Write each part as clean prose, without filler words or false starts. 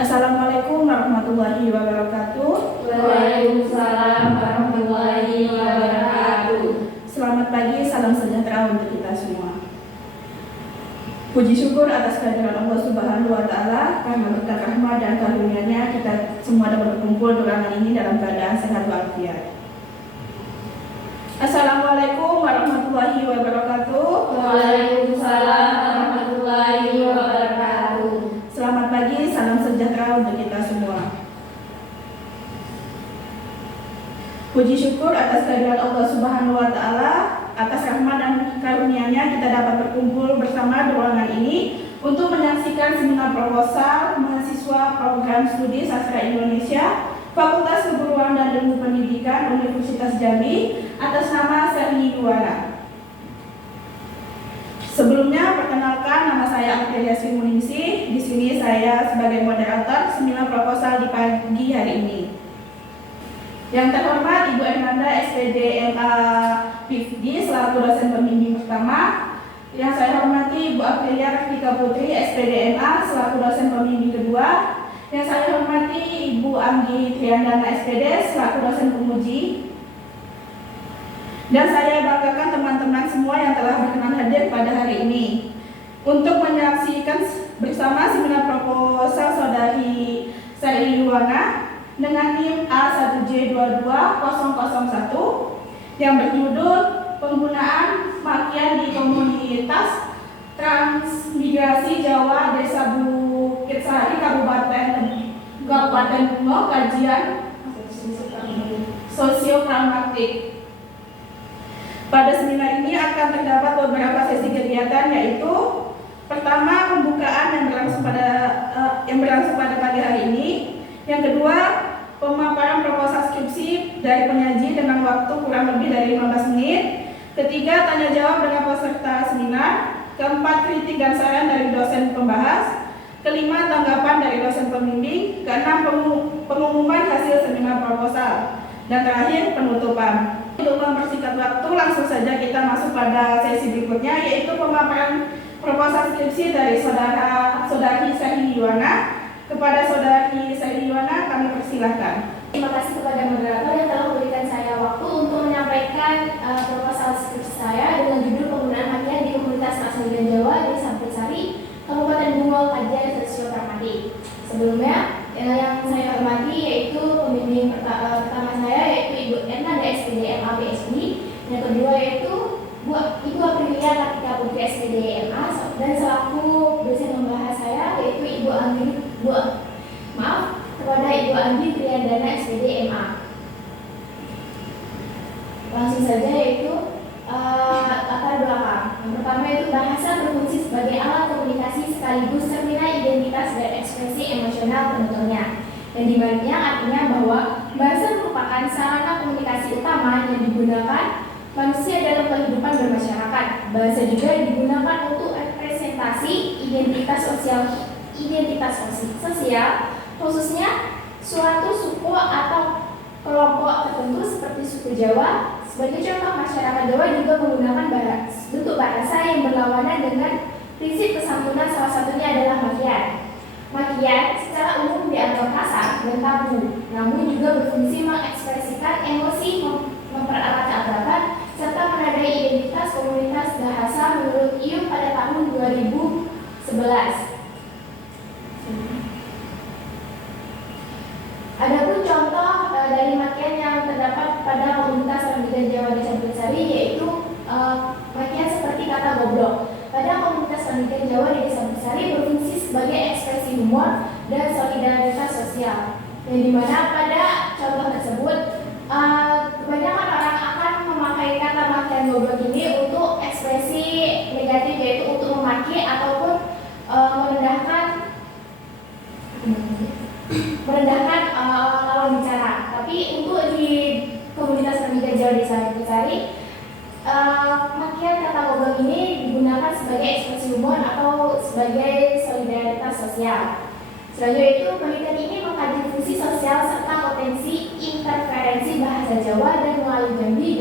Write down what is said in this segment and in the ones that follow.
Assalamualaikum warahmatullahi wabarakatuh. Waalaikumsalam warahmatullahi wabarakatuh. Selamat pagi, salam sejahtera untuk kita semua. Puji syukur atas kehadiran Allah Subhanahu wa Ta'ala, karena berkat rahmat dan karunia-Nya kita semua dapat berkumpul di ruangan ini dalam keadaan sehat walafiat. Assalamualaikum warahmatullahi wabarakatuh. Waalaikumsalam warahmatullahi wabarakatuh. Selamat pagi, salam sejahtera untuk kita semua. Puji syukur atas kehadiran Allah Subhanahu wa Ta'ala, atas rahmat dan karunia-Nya kita dapat berkumpul bersama di ruangan ini untuk menyaksikan seminar proposal mahasiswa program studi sastra Indonesia Fakultas Keguruan dan Ilmu Pendidikan Universitas Jambi atas nama Serni Yuwana. Sebelumnya perkenalkan, nama saya Aprilia Srimuningsih. Di sini saya sebagai moderator seminar proposal di pagi hari ini. Yang terhormat Ibu Hernanda SPD MA PhD selaku dosen pembimbing pertama. Yang saya hormati Ibu Aprilia Rafika Putri SPD MA selaku dosen pembimbing kedua. Yang saya hormati Ibu Anggi Triandana SPD selaku dosen penguji. Dan saya banggakan teman-teman semua yang telah berkenan hadir pada hari ini untuk menyaksikan bersama seminar proposal Saudari Serni Yuwana dengan NIM A1J22001 yang berjudul Penggunaan Makian di Komunitas Transmigrasi Jawa Desa Bukit Sari Kabupaten Bungo, kajian sosiopragmatik. Pada seminar ini akan terdapat beberapa sesi kegiatan, yaitu pertama pembukaan yang berlangsung pada pagi hari ini. Yang kedua, pemaparan proposal skripsi dari penyaji dengan waktu kurang lebih dari 15 menit. Ketiga, tanya jawab dengan peserta seminar. Keempat, kritik dan saran dari dosen pembahas. Kelima, tanggapan dari dosen pembimbing. Keenam, pengumuman hasil seminar proposal. Dan terakhir, penutupan. Untuk mempersingkat waktu, langsung saja kita masuk pada sesi berikutnya, yaitu pemaparan proposal skripsi dari Saudari Serni Yuwana. Kepada Saudari Serni Yuwana, kami persilahkan. Terima kasih kepada moderator yang telah memberikan saya waktu untuk menyampaikan proposal skripsi saya dengan judul Penggunaan Makian di Komunitas Transmigran Jawa di Bukit Sari, Kabupaten Bungo, kajian sosiopragmatik. Sebelumnya, yang saya hormati yaitu pembimbing pertama saya yaitu Ibu Hernanda SPD MA PhD, yang kedua yaitu Ibu Aprilia Rafika Putri SPD MA, dan selaku dosen pembahas saya yaitu kepada Ibu Anggi Triandana SPD MA. Langsung saja yaitu latar belakang. Yang pertama itu bahasa berfungsi sebagai alat komunikasi sekaligus cerminan identitas dan ekspresi emosional penuturnya. Yang artinya bahwa bahasa merupakan sarana komunikasi utama yang digunakan manusia dalam kehidupan bermasyarakat. Bahasa juga digunakan untuk representasi identitas sosial, khususnya suatu suku atau kelompok tertentu seperti suku Jawa. Sebagai contoh, masyarakat Jawa juga menggunakan bentuk bahasa yang berlawanan dengan prinsip kesantunan, salah satunya adalah makian. Makian secara umum dianggap kasar dan tabu, namun juga berfungsi mengekspresikan emosi, mempererat keakraban, serta menandai identitas komunitas bahasa menurut IUM pada tahun 2011. Adapun contoh dari makian yang terdapat pada komunitas Transmigran Jawa Desa Bukit Sari yaitu makian seperti kata goblok. Pada komunitas Transmigran Jawa di Desa Bukit Sari berfungsi sebagai ekspresi humor dan solidaritas sosial. Yang dimana pada contoh tersebut kebanyakan orang akan memakai kata makian goblok ini untuk ekspresi negatif, yaitu untuk memaki ataupun merendahkan lawan bicara. Tapi untuk di komunitas Transmigran Jawa Desa Bukit Sari, makian kata goblok ini digunakan sebagai ekspresi humor atau sebagai solidaritas sosial. Selanjutnya itu, penelitian ini mengkaji fungsi sosial serta potensi interferensi bahasa Jawa dan Melayu Jambi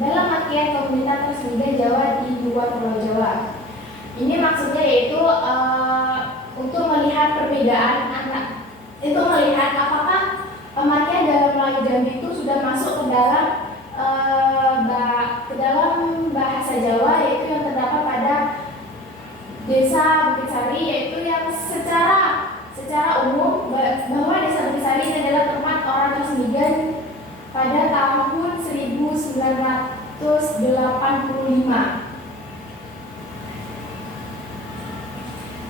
dalam makian komunitas Transmigran Jawa di luar Pulau Jawa. Ini maksudnya yaitu untuk melihat perbedaan itu melihat apakah pemakaian dalam Melayu Jambi itu sudah masuk ke dalam bahasa Jawa, yaitu yang terdapat pada Desa Bukitsari, yaitu yang secara umum bahwa Desa Bukitsari ini adalah tempat orang Transmigran pada tahun 1985.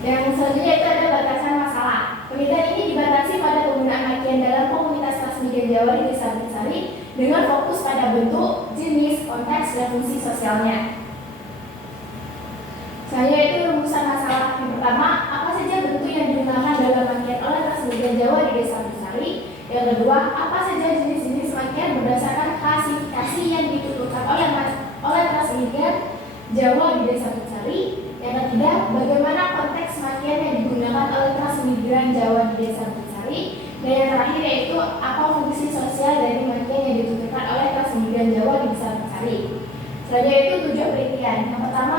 Yang selanjutnya itu ada batasan masalah. Penelitian ini dibatasi pada penggunaan makian dalam komunitas Transmigran Jawa di Desa Bukitsari dengan fokus pada bentuk, jenis, konteks, dan fungsi sosialnya. Saya itu rumusan masalah yang pertama, apa saja bentuk yang digunakan dalam makian oleh Transmigran Jawa di Desa Bukitsari. Yang kedua, apa saja jenis-jenis makian berdasarkan klasifikasi yang ditentukan oleh Transmigran Jawa di Desa Bukitsari. Yang ketiga, bagaimana konteks makian yang digunakan oleh Transmigran Jawa di Desa Bukitsari. Dan yang terakhir yaitu apa fungsi sosial dari makian yang ditentukan oleh Transmigran Jawa di Desa Bukitsari. Selanjutnya itu tujuan penelitian. Yang pertama,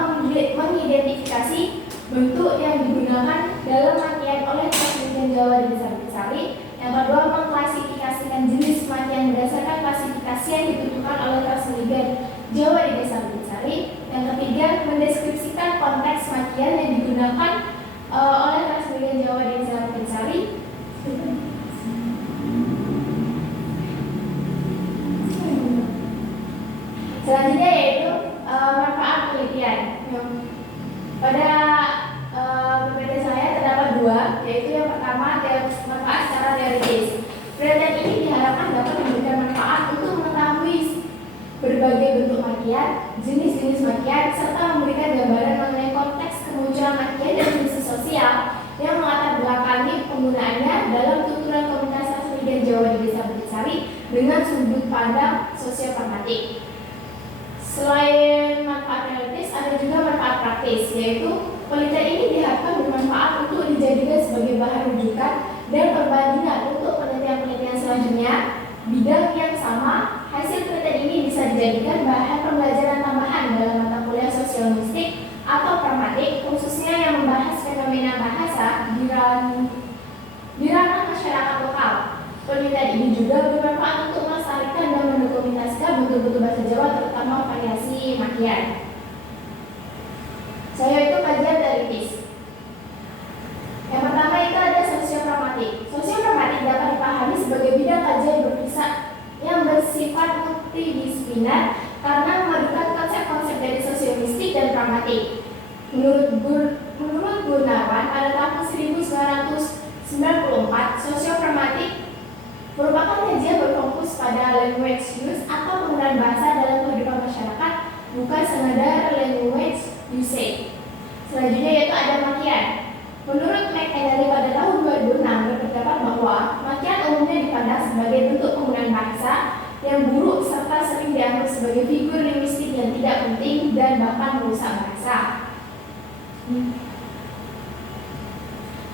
mengidentifikasi bentuk yang digunakan dalam makian oleh Transmigran Jawa di Desa Bukitsari. Yang kedua, mengklasifikasikan jenis makian berdasarkan klasifikasi yang ditentukan oleh Transmigran Jawa di Desa Bukitsari. Yang ketiga, mendeskripsikan konteks makian yang digunakan oleh Transmigran Jawa di Desa Bukitsari. Selanjutnya yaitu manfaat penelitian. Pada PPT saya terdapat dua, yaitu yang pertama manfaat secara teoritis. Penelitian ini diharapkan dapat memberikan manfaat untuk mengetahui berbagai bentuk makian, jenis-jenis makian, serta memberikan gambaran mengenai konteks kemunculan makian dan fungsi sosial yang melatar belakangi penggunaannya dalam tuturan komunitas Transmigran Jawa di Desa Bukitsari dengan sudut pandang sosiopragmatik. Selain manfaat teoritis, ada juga manfaat praktis, yaitu penelitian ini diharapkan bermanfaat untuk dijadikan sebagai bahan rujukan dan perbandingan untuk penelitian-penelitian selanjutnya bidang yang sama. Hasil penelitian ini bisa dijadikan bahan pembelajaran tambahan dalam mata kuliah sosial linguistik atau pragmatik, khususnya yang membahas fenomena bahasa di ranah masyarakat lokal. Penelitian ini juga bermanfaat untuk melestarikan dan mendokumentasikan bentuk-bentuk bahasa Jawa, terutama variasi makian. Saya itu kajian teoritis. Yang pertama itu ada sosiopragmatik. Sosiopragmatik dapat dipahami sebagai bidang kajian yang bersifat multidisipliner karena memadukan konsep-konsep dari sosiolinguistik dan pragmatik. Menurut Gunawan pada tahun 1994, sosiopragmatik merupakan kajian berfokus pada language use atau penggunaan bahasa dalam kehidupan masyarakat, bukan sekadar language usage. Selanjutnya yaitu ada makian. Menurut McHenry pada tahun 2006 berpendapat bahwa makian umumnya dipandang sebagai bentuk penggunaan bahasa yang buruk serta sering dianggap sebagai figur linguistik yang tidak penting dan bahkan merusak bahasa.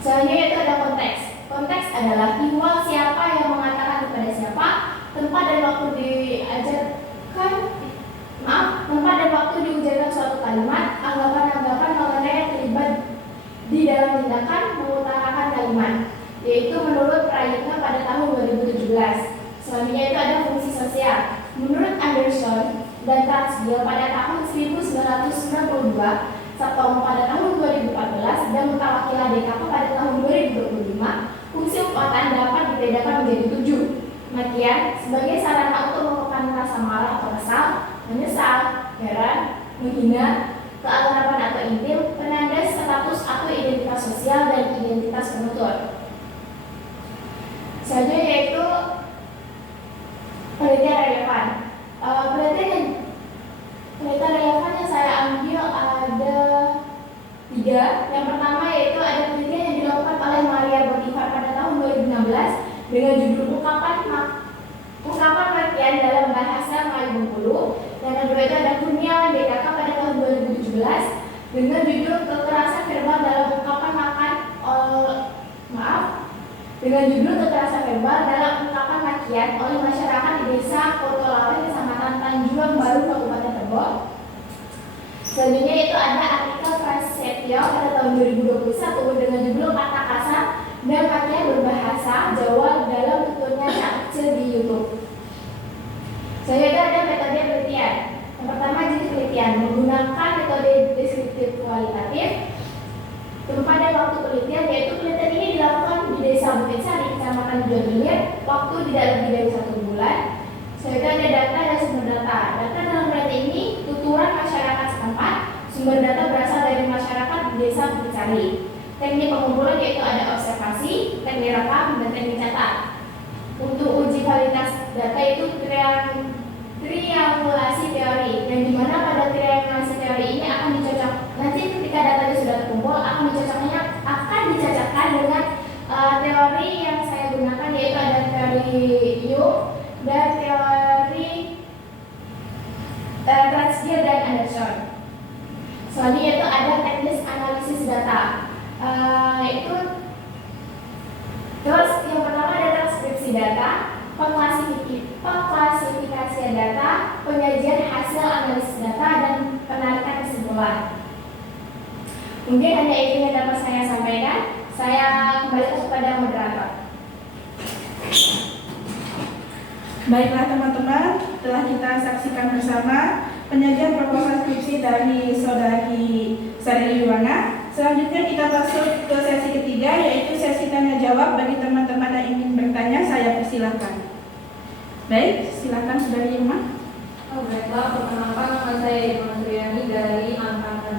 Selanjutnya yaitu ada konteks. Konteks adalah ihwal siapa yang mengatakan kepada siapa, tempat dan waktu diujarkan suatu kalimat, anggapan-anggapan mengenai yang terlibat di dalam tindakan mengutarakan kalimat, yaitu menurut Prayitna pada tahun 2017. Selanjutnya itu ada fungsi sosial. Menurut Anderson dan Transgill pada tahun 1992, Saptomo pada tahun 2014, dan Mutawakilah DKK pada tahun 2025, fungsi umpatan dapat dibedakan menjadi 7. Makian sebagai sarana untuk mengungkapkan rasa marah atau kesal, menyesal, heran, menghina, keakraban atau intim, penanda status atau identitas sosial, dan identitas penutur. Selanjutnya yaitu penelitian relevan. Penelitian relevan yang saya ambil ada 3. Yang pertama yaitu ada penelitian yang dilakukan oleh Maria Bonivar pada tahun 2016 dengan judul ungkapan makian dalam bahasa Melayu Bengkulu. Yang kedua itu ada Kurniawan DKK pada tahun 2017 dengan judul kekerasan verbal dalam ungkapan makian oleh masyarakat di Desa Kotolawe, Kecamatan Tanjung Baru, Kabupaten Tebo. Selanjutnya itu ada artikel Prasetyo pada tahun 2021 dengan judul kata kasar dan makian berbahasa menit, waktu tidak lebih dari 1 bulan. Selanjutnya ada data dan sumber data. Data dalam berarti ini tuturan masyarakat setempat. Sumber data berasal dari masyarakat di desa Bukit Sari. Teknik pengumpulan yaitu ada observasi, teknik rekam, dan teknik cetak. Untuk uji kualitas data itu triangulasi teori, dan di mana pada triangulasi teori ini akan dicocok. Nanti ketika datanya sudah terkumpul akan dicocokkan dengan teori yang saya gunakan, yaitu ada teori Young dan teori Transgill dan Anderson. Selanjutnya itu ada teknis analisis data. Terus yang pertama ada transkripsi data, pengklasifikasian data, penyajian hasil analisis data, dan penarikan kesimpulan. Mungkin hanya itu yang dapat saya sampaikan. Saya kembali kepada moderator. Baiklah teman-teman, telah kita saksikan bersama penyajian proposal skripsi dari Saudari Sari Yuwana. Selanjutnya kita masuk ke sesi ketiga, yaitu sesi tanya jawab. Bagi teman-teman yang ingin bertanya, saya persilahkan. Baik, silakan Saudari Yuma. Baiklah, perkenalkan nama saya Ibu Sriani dari Angkatan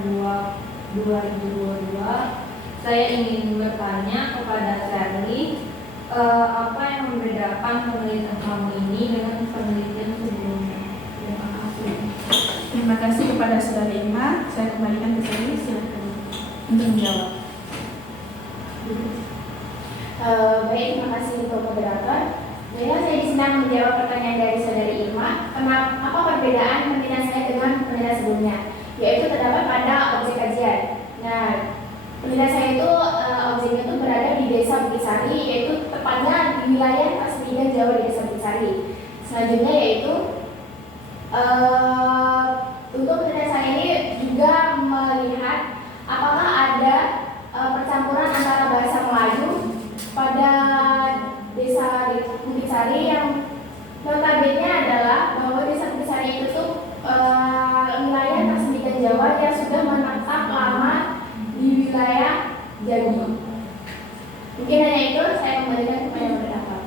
2022. Saya ingin bertanya kepada Sherly, apa yang membedakan penelitian kamu ini dengan penelitian sebelumnya? Terima kasih. Terima kasih kepada Saudari Yuma. Saya kembalikan ke Sherly, silakan untuk menjawab. Baik, terima kasih untuk moderator. Saya senang menjawab pertanyaan dari Saudari Irma. Apa perbedaan penelitian saya dengan penelitian sebelumnya? Yaitu terdapat pada objek kajian. Nah, penelitian saya itu objeknya itu berada di desa Bukit Sari, yaitu tepatnya di wilayah Pasirian Jawa di desa Bukit Sari. Selanjutnya yaitu untuk penelitian saya ini juga melihat apakah ada percampuran antara bahasa Melayu pada desa Bukit Sari yang notabene adalah bahwa desa Bukit Sari itu tuh wilayah Pasirian Jawa yang sudah menetap lama di wilayah Jambi. Mungkin hanya itu, saya kembalikan kepada moderator.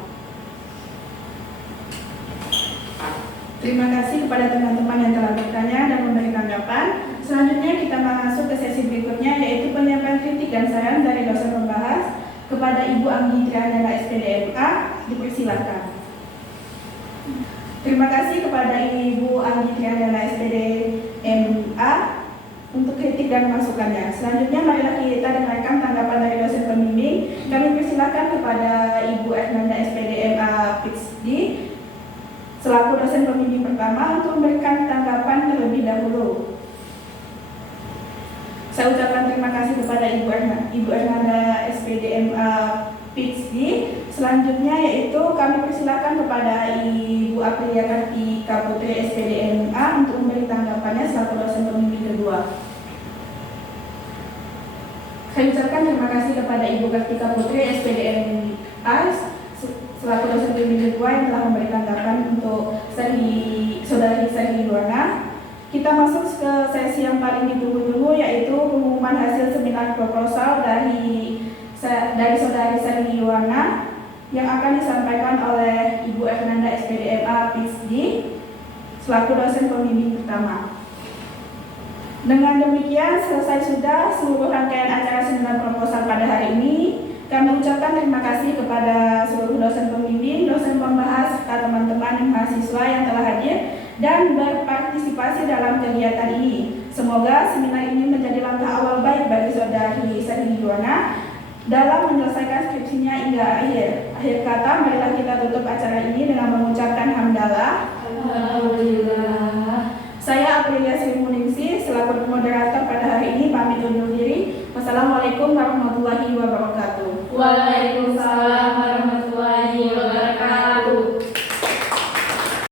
Terima kasih kepada teman-teman yang telah bertanya dan memberi tanggapan. Selanjutnya kita masuk ke sesi berikutnya, yaitu penyampaian kritik dan saran dari dosen pembahas kepada Ibu Anggi Triandana SPDMA. Dipersilakan. Terima kasih kepada Ibu Anggi Triandana SPDMA untuk kritik dan masukannya. Selanjutnya marilah kita dengarkan tanggapan dari dosen pembimbing. Kami persilakan kepada Ibu Ernanda SPDMA PhD selaku dosen pembimbing pertama untuk memberikan tanggapan terlebih dahulu. Saya ucapkan terima kasih kepada Ibu Ernanda SPDMA PhD. Selanjutnya yaitu kami persilakan kepada Ibu Aprilia Kartika Putri SPDMA untuk memberi tanggapannya selaku dosen pembimbing kedua. Saya ucapkan terima kasih kepada Ibu Kartika Putri SPDMA selaku dosen pembimbing kedua yang telah memberi tanggapan untuk Saudari Sari Yuwana. Kita masuk ke sesi yang paling ditunggu-tunggu, yaitu pengumuman hasil seminar proposal dari Saudari Sari Yuwana yang akan disampaikan oleh Ibu Ernanda SPDMA PhD selaku dosen pembimbing pertama. Dengan demikian selesai sudah seluruh rangkaian acara seminar proposal pada hari ini. Kami ucapkan terima kasih kepada seluruh dosen pembimbing, dosen pembahas, serta teman-teman mahasiswa yang telah hadir dan berpartisipasi dalam kegiatan ini. Semoga seminar ini menjadi langkah awal baik bagi Saudari Sari Yuwana dalam menyelesaikan skripsinya hingga akhir. Akhir kata, marilah kita tutup acara ini dengan mengucapkan hamdalah. Alhamdulillah. Saya Aprilia Srimuningsih selaku moderator pada hari ini pamit undur diri. Wassalamualaikum warahmatullahi wabarakatuh. Waalaikumsalam warahmatullahi wabarakatuh.